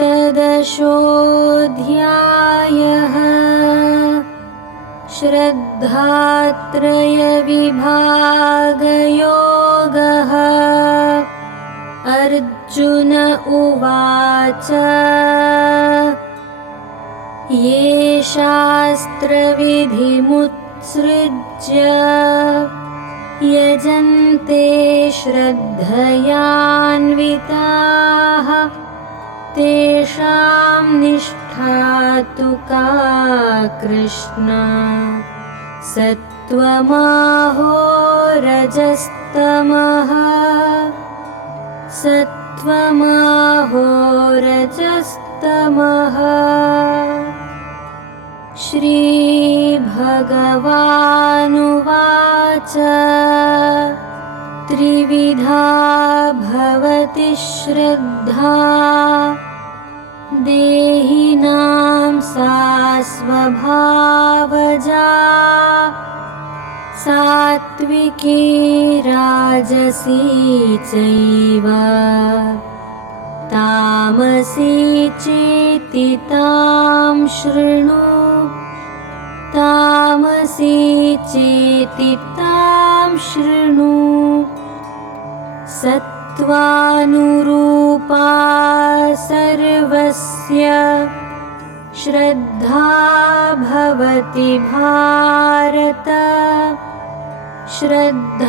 सप्तदशोऽध्यायः। श्रद्धात्रयविभागयोगः। अर्जुन उवाच ये शास्त्रविधिमुत्सृज्य यजन्ते श्रद्धयान्विताः तेषां निष्ठा तु का कृष्ण। सत्त्वमाहो रजस्तमः सत्त्वमाहो रजस्तमः। श्रीभगवानुवाच त्रिविधा भवति श्रद्धा देहिनां सा स्वभावजा सात्विकी राजसी चैव तामसी चेति तां शृणु तामसी चेति तां शृणु। सत्त्वानुरूपा सर्वस्य श्रद्धा भवति भारत। श्रद्धामयोऽयं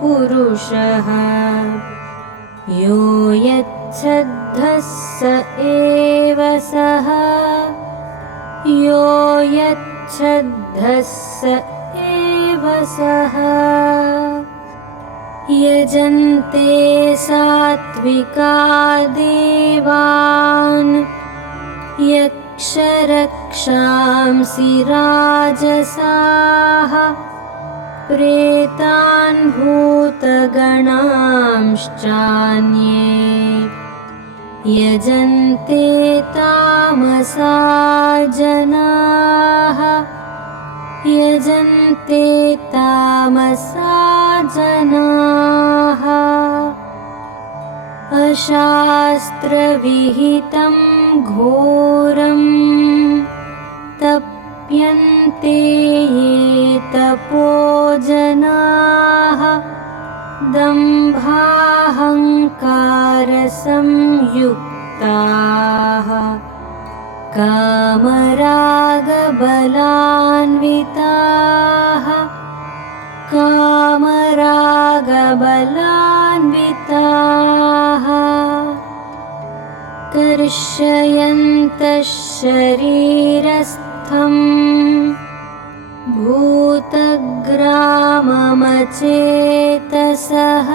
पुरुषः यो यच्छ्रद्धः स एव सः यो यच्छ्रद्धः स एव सः। यजन्ते सात्विका देवान् यक्षरक्षांसि राजसाः प्रेतान् भूतगणांश्चान्ये यजन्ते तामसा जनाः यजन्ते तामसा जनाः। अशास्त्रविहितं घोरं तप्यन्ते ये तपो जनाः दम्भाहङ्कारसंयुक्ताः कामरागबलान्विताः कामरागबलान्विताः। कर्षयन्तः शरीरस्थं भूतग्राममचेतसः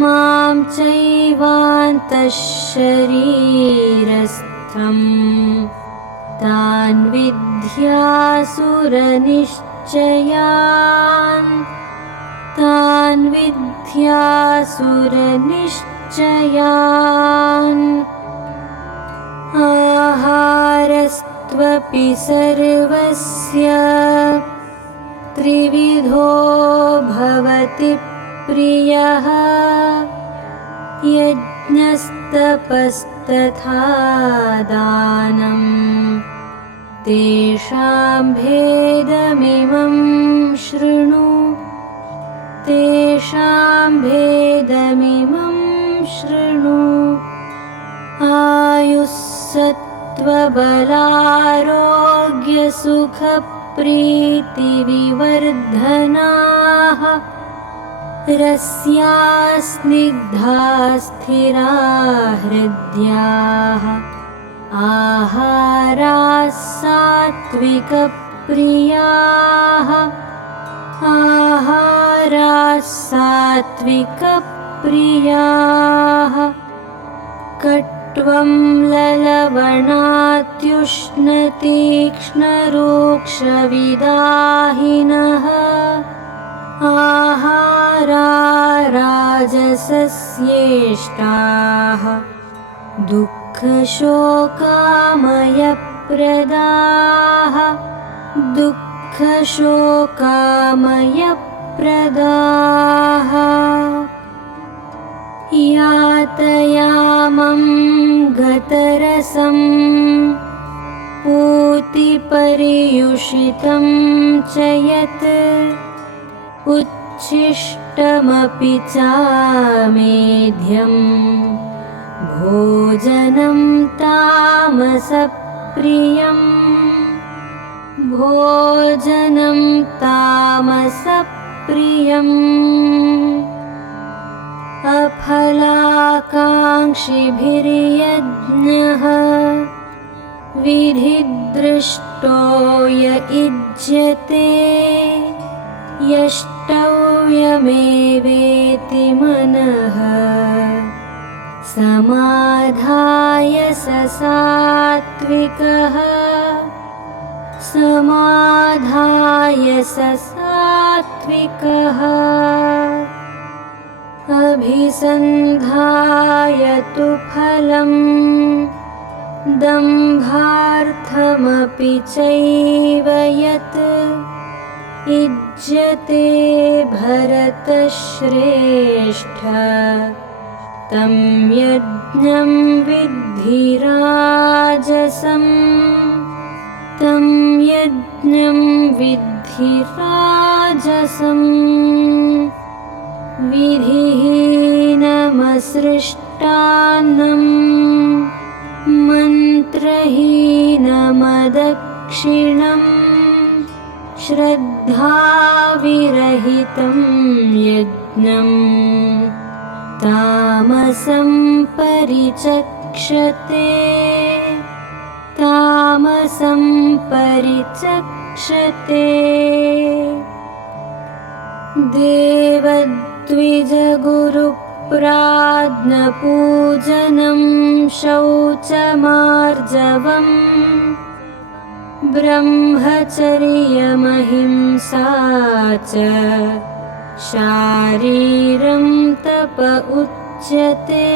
मां चैवान्तः शरीरस्थं तान् विद्यासुरनिश्चयान् तान् विद्यासुरनिश्चयान्। आहारस्त्वपि सर्वस्य त्रिविधो भवति प्रियः यज्ञस्तपस्तथा दानं तेषां भेदमिमं शृणु तेषां भेदमिमं शृणु। आयुस्सत्त्वबलारोग्यसुखप्रीतिविवर्धनाः रस्या स्निग्धा स्थिरा हृद्याः आहाराः सात्विकप्रियाः आहाराः सात्विकप्रियाः। कट्वं ललवणात्युष्णतीक्ष्णरूक्षविदाहिनः आहारा राजसस्येष्टाः दुःखशोकामयप्रदाः दुःखशोकामयप्रदाः। या आतयामं गतरसं पूतिपर्युषितं च यत् उच्छिष्टमपि चामेध्यं भोजनं तामसप्रियम् भोजनं तामसप्रियम् अफलाकाङ्क्षिभिर्यज्ञः विधिदृष्टो य युज्यते यष्टव्यमेवेति मनः समाधाय स सात्विकः समाधाय स सात्विकः अभिसन्धाय तु फलम् दम्भार्थमपि चैव यत् युज्यते भरतश्रेष्ठ तं यज्ञं विद्धि राजसम् तं यज्ञं विद्धि राजसम् विधिहीनमसृष्टान्नं मन्त्रहीनमदक्षिणम् श्रद्धाविरहितं यज्ञं तामसं परिचक्षते तामसं परिचक्षते देवद्विजगुरुप्राज्ञपूजनं शौचमार्जवम् ब्रह्मचर्यमहिंसा च शारीरं तप उच्यते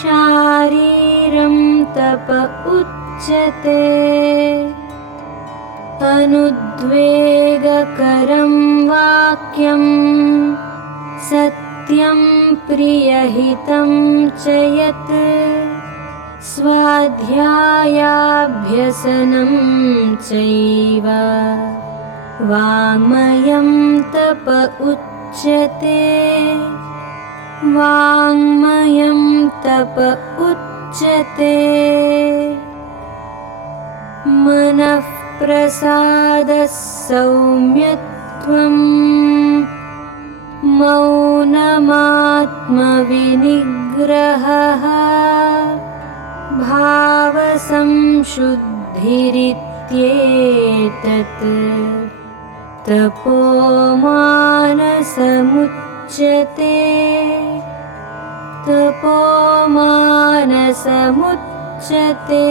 शारीरं तप उच्यते अनुद्वेगकरं वाक्यं सत्यं प्रियहितं च यत् स्वाध्यायाभ्यसनं चैव वाङ्मयं तप उच्यते वाङ्मयं तप उच्यते मनः प्रसादः सौम्यत्वं मौनमात्मविनिग्रहः भावसंशुद्धिरित्येतत् तपोमानसमुच्यते तपोमानसमुच्यते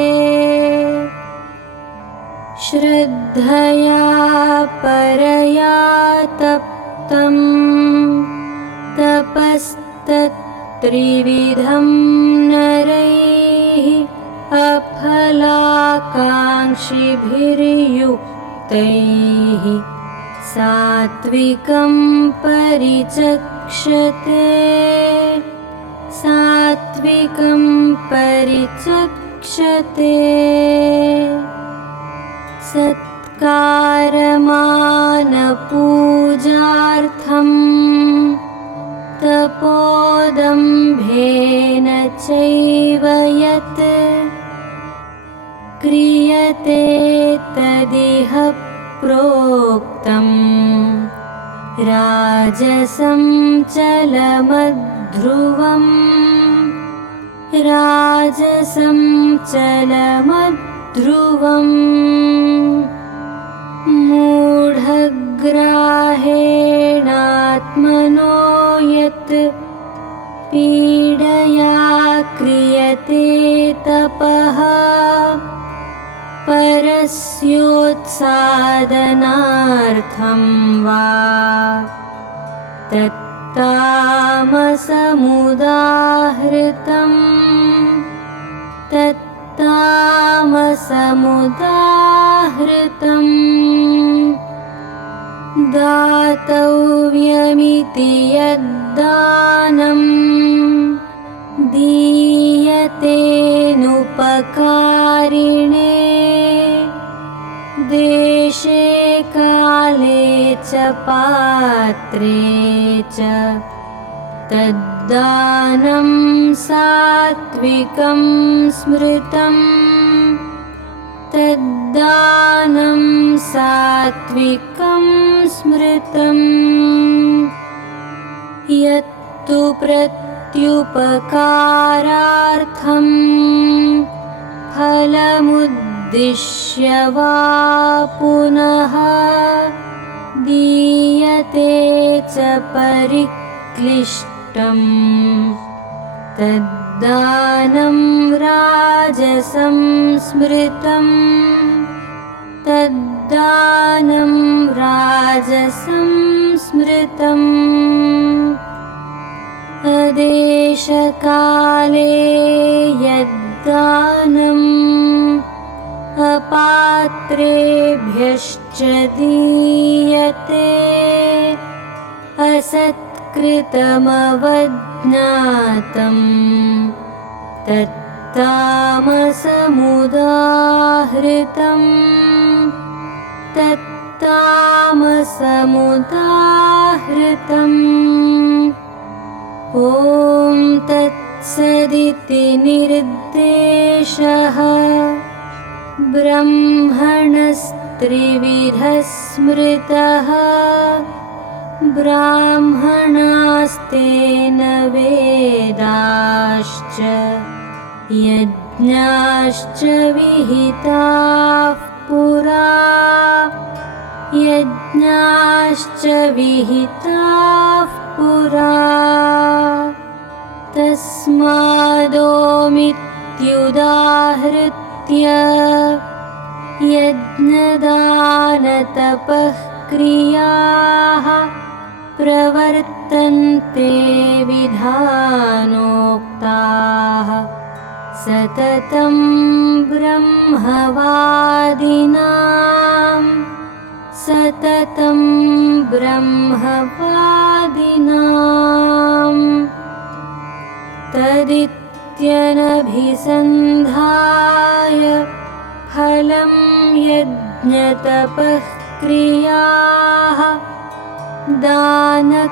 श्रद्धया परया तप्तं तपस्तत्त्रिविधं नरैः अफलाकाङ्क्षिभिर्युक्तैः सात्विकं परिचक्षते सात्विकं परिचक्षते सत्कारमानपूजार्थं तपोदम्भेन चैव यत् क्रियते तदिह प्रोक्तं राजसं चलमध्रुवम् राजसं चलमध्रुवम् मूढग्राहेणात्मनो यत् पीडया क्रियते तपः परस्योत्सादनार्थं वा तत्तामसमुदाहृतं तत्तामसमुदाहृतम् दातव्यमिति यद्दानम् देशे काले च पात्रे च तद्दानं सात्विकं स्मृतम् तद्दानं सात्विकं स्मृतम् यत्तु प्रत्युपकारार्थं फलमुद्दिश्य वा पुनः दीयते च परिक्लिष्टम् तद्दानं राजसं स्मृतम् तद्दानं राजसं स्मृतम् अदेशकाले यद्दानम् अपात्रेभ्यश्च दीयते असत्कृतमवज्ञातम् तत्तामसमुदाहृतम् तत्तामसमुदाहृतम् ॐ तत्सदिति निर्देशः ब्रह्मणस्त्रिविधः स्मृतः ब्राह्मणास्तेन वेदाश्च यज्ञाश्च विहिताः पुरा यज्ञाश्च विहिताः पुरा तस्मादोमित्युदाहृत्य यज्ञदानतपः क्रियाः प्रवर्तन्ते विधानोक्ताः सततं ब्रह्मवादिनां सततं ब्रह्मवादिनाम् तदित्यनभिसन्धाय फलं यज्ञतपः क्रियाः दानक्रियाश्च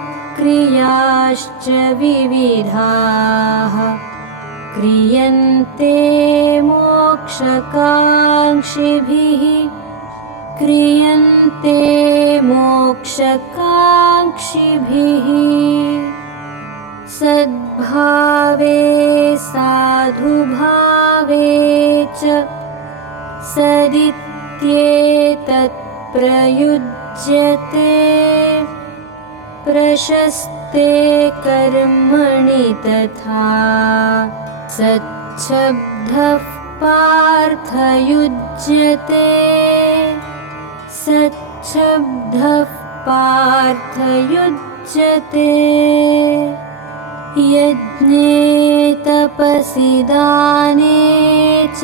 विविधाः क्रियन्ते मोक्षकाङ्क्षिभिः क्रियन्ते मोक्षकाङ्क्षिभिः सद्भावे साधुभावे च सदित्येतत् प्रयुज्यते प्रशस्ते कर्मणि तथा सच्छब्दः पार्थयुज्यते सच्छब्दः पार्थयुज्यते यज्ञे तपसि दाने च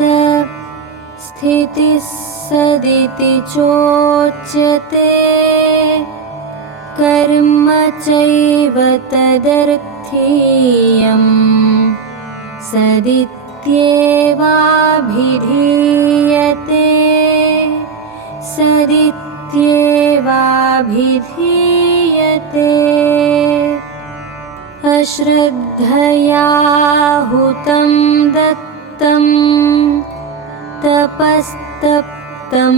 स्थितिः सदिति चोच्यते कर्म चैव तदर्थीयम् सदित्येवाभिधीयते सदित्येवाभिधीयते अश्रद्धया हुतं दत्तं तपस्तप्तं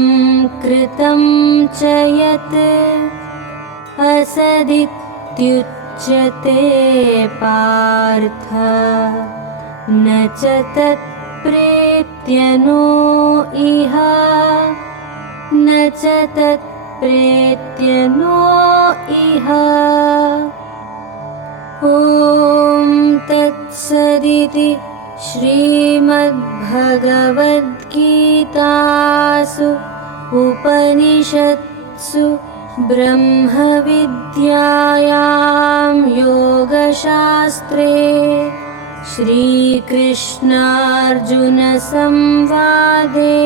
कृतं च यत् असदित्युच्यते पार्थ न च तत्प्रेत्य नो इह न च तत्प्रेत्य नो इह ॐ तत्सदिति श्रीमद्भगवद्गीतासु उपनिषत्सु ब्रह्मविद्यायां योगशास्त्रे श्रीकृष्णार्जुनसंवादे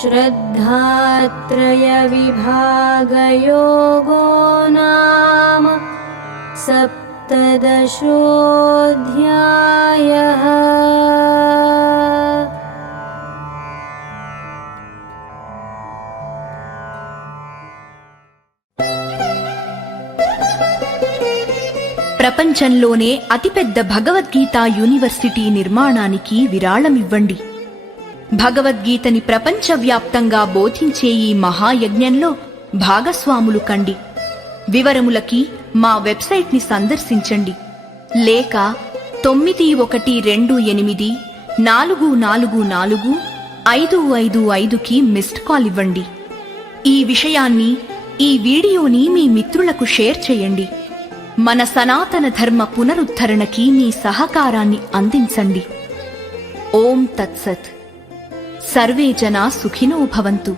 श्रद्धात्रयविभागयोगो नाम सप्तदशोऽध्यायः। ప్రపంచంలోనే అతిపెద్ద భగవద్గీత యూనివర్సిటీ నిర్మాణానికి విరాళమివ్వండి. భగవద్గీతని ప్రపంచవ్యాప్తంగా బోధించే ఈ మహాయజ్ఞంలో భాగస్వాములు కండి. వివరములకి మా వెబ్సైట్ని సందర్శించండి, లేక 9128444555కి మిస్డ్ కాల్ ఇవ్వండి. ఈ విషయాన్ని, ఈ వీడియోని మీ మిత్రులకు షేర్ చేయండి. మన సనాతన ధర్మ పునరుద్ధరణకి మీ సహకారాన్ని అందించండి. ఓం తత్సత్. సర్వే జనా సుఖినో భవంతు.